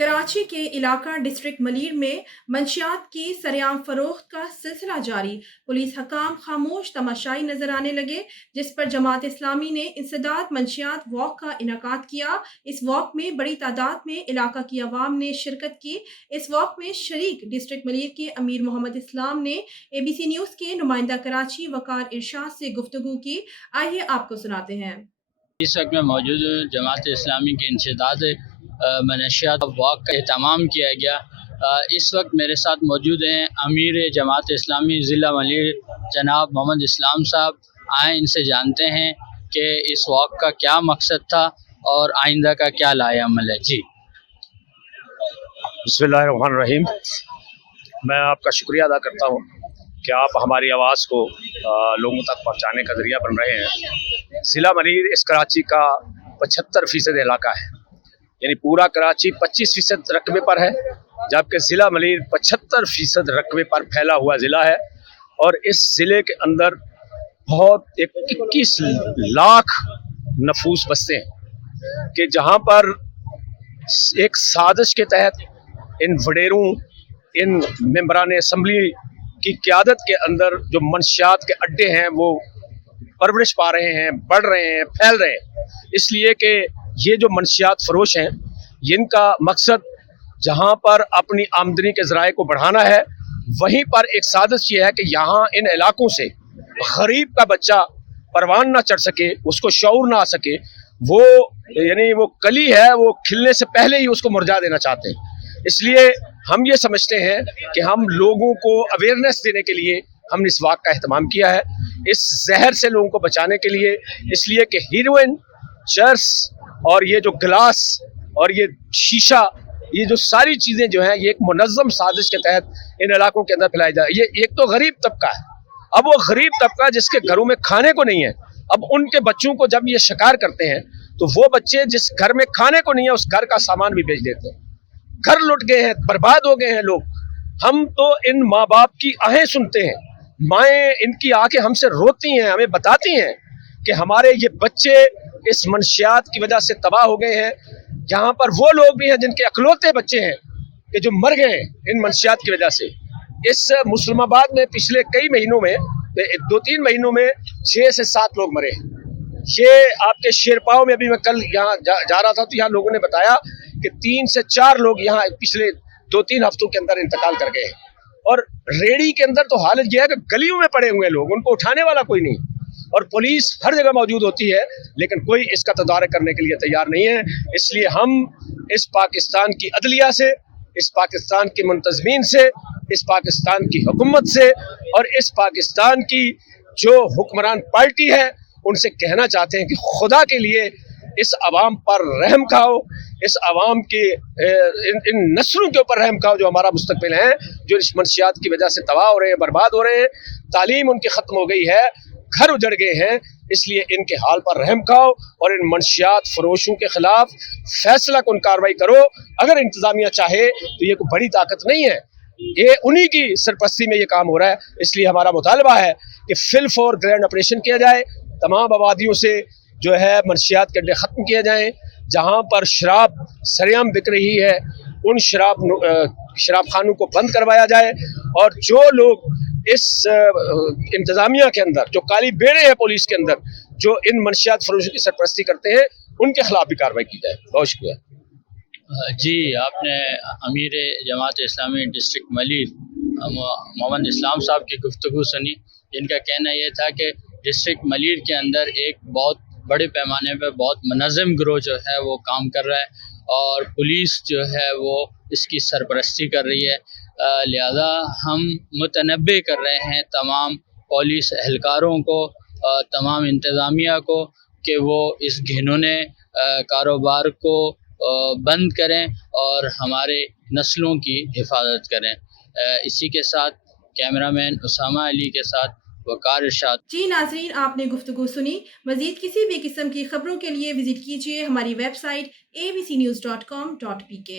कराची के इलाका डिस्ट्रिक्ट मलीर में मंशियात की सरेआम फरोख्त का सिलसिला जारी। पुलिस हकाम खामोश तमाशाई नजर आने लगे, जिस पर जमात इस्लामी ने इंसदाद मंशियात वॉक का इनकाद किया। इस वॉक में बड़ी तादाद में इलाका की आवाम ने शिरकत की। इस वॉक में शरीक डिस्ट्रिक्ट मलीर के अमीर मोहम्मद इस्लाम ने ABC न्यूज़ के नुमाइंदा कराची वकार इरशाद से गुफ्तगू की। आइए आपको सुनाते हैं। इस वक्त में मौजूद जमात इस्लामी के इंसदाद मनशियात वॉक का एहतमाम किया गया। इस वक्त मेरे साथ मौजूद हैं अमीर जमात इस्लामी ज़िला मलीर जनाब मोहम्मद इस्लाम साहब। आए इनसे जानते हैं कि इस वॉक का क्या मकसद था और आइंदा का क्या लाया अमल है। जी बिस्मिल्लाहिर्रहमानिर्रहीम। मैं आपका शुक्रिया अदा करता हूँ कि आप हमारी आवाज़ को लोगों तक पहुँचाने का ज़रिया बन रहे हैं। ज़िला मलीर इस कराची का 75% इलाका है, यानी पूरा कराची 25% रकबे पर है, जबकि ज़िला मलीर 75% रकबे पर फैला हुआ ज़िला है। और इस ज़िले के अंदर बहुत 21 लाख नफूस बसते हैं कि जहाँ पर एक साजिश के तहत इन वडेरों, इन मेंबरान असम्बली की क़यादत के अंदर जो मंशियात के अड्डे हैं वो परवरिश पा रहे हैं, बढ़ रहे हैं, फैल रहे हैं। इसलिए कि ये जो मंशियात फरोश हैं, जिनका मकसद जहाँ पर अपनी आमदनी के ज़राए को बढ़ाना है, वहीं पर एक साजिश ये है कि यहाँ इन इलाकों से गरीब का बच्चा परवान ना चढ़ सके, उसको शऊर ना आ सके। वो यानी वो कली है, वो खिलने से पहले ही उसको मुरझा देना चाहते हैं। इसलिए हम ये समझते हैं कि हम लोगों को अवेयरनेस देने के लिए हमने इस वाक़ का एहतमाम किया है, इस जहर से लोगों को बचाने के लिए। इसलिए कि हीरोइन, चर्स और ये जो गिलास और ये शीशा, ये जो सारी चीज़ें जो हैं, ये एक मुनज़्ज़म साजिश के तहत इन इलाकों के अंदर फैलाई जाए। ये एक तो गरीब तबका है, अब वो गरीब तबका जिसके घरों में खाने को नहीं है, अब उनके बच्चों को जब ये शिकार करते हैं तो वो बच्चे जिस घर में खाने को नहीं है, उस घर का सामान भी बेच देते हैं। घर लुट गए हैं, बर्बाद हो गए हैं लोग। हम तो इन माँ बाप की आहें सुनते हैं, माएँ इनकी आके हमसे रोती हैं, हमें बताती हैं कि हमारे ये बच्चे इस मंशियात की वजह से तबाह हो गए हैं। यहाँ पर वो लोग भी हैं जिनके अकलौते बच्चे हैं कि जो मर गए इन मंशियात की वजह से। इस मुसलमाबाद में पिछले कई महीनों में, 2-3 महीनों में 6 से 7 लोग मरे हैं। ये आपके शेरपाओं में, अभी मैं कल यहाँ जा रहा था तो यहाँ लोगों ने बताया कि 3 से 4 लोग यहाँ पिछले 2-3 हफ्तों के अंदर इंतकाल कर गए हैं। और रेडी के अंदर तो हालत यह है कि गलियों में पड़े हुए लोग, उनको उठाने वाला कोई नहीं। और पुलिस हर जगह मौजूद होती है, लेकिन कोई इसका तदारक करने के लिए तैयार नहीं है। इसलिए हम इस पाकिस्तान की अदलिया से, इस पाकिस्तान के मुंतज़मीन से, इस पाकिस्तान की हुकूमत से और इस पाकिस्तान की जो हुक्मरान पार्टी है, उनसे कहना चाहते हैं कि खुदा के लिए इस अवाम पर रहम खाओ, इस अवाम के इन नस्लों के ऊपर रहम खाओ जो हमारा मुस्तकबिल है, जो इस मंशियात की वजह से तबाह हो रहे हैं, बर्बाद हो रहे हैं। तालीम उनकी ख़त्म हो गई है, घर उजड़ गए हैं। इसलिए इनके हाल पर रहम खाओ और इन मंशियात फरोशों के खिलाफ फैसला कुन कार्रवाई करो। अगर इंतज़ामिया चाहे तो ये कोई बड़ी ताकत नहीं है, ये उन्हीं की सरपरस्ती में ये काम हो रहा है। इसलिए हमारा मुतालबा है कि फिल फॉर ग्रैंड ऑपरेशन किया जाए, तमाम आबादियों से जो है मंशियात के अड्डे ख़त्म किए जाएँ। जहाँ पर शराब सरेआम बिक रही है, उन शराब खानों को बंद करवाया जाए। और जो लोग इस इंतज़ामिया के अंदर, जो काली बेड़े हैं पुलिस के अंदर, जो इन मंशियात फरोशों की सरपरस्ती करते हैं, उनके खिलाफ भी कार्रवाई की जाए। बहुत शुक्रिया। जी, आपने अमीर जमात इस्लामी डिस्ट्रिक्ट मलीर मोहम्मद इस्लाम साहब की गुफ्तगू सुनी, जिनका कहना यह था कि डिस्ट्रिक्ट मलीर के अंदर एक बहुत बड़े पैमाने पर बहुत मुनज़्ज़म गिरोह जो है वो काम कर रहा है और पुलिस जो है वो इसकी सरपरस्ती कर रही है। लिहाजा हम मुतनब्बे कर रहे हैं तमाम पुलिस एहलकारों को, तमाम इंतज़ामिया को कि वो इस घिनौने कारोबार को बंद करें और हमारे नस्लों की हिफाजत करें। इसी के साथ कैमरामैन उसामा अली के साथ वकार इरशाद। जी नाज़रीन, आपने गुफ्तगू सुनी। मज़ीद किसी भी किस्म की खबरों के लिए विजिट कीजिए हमारी वेबसाइट abcnews.com.pk।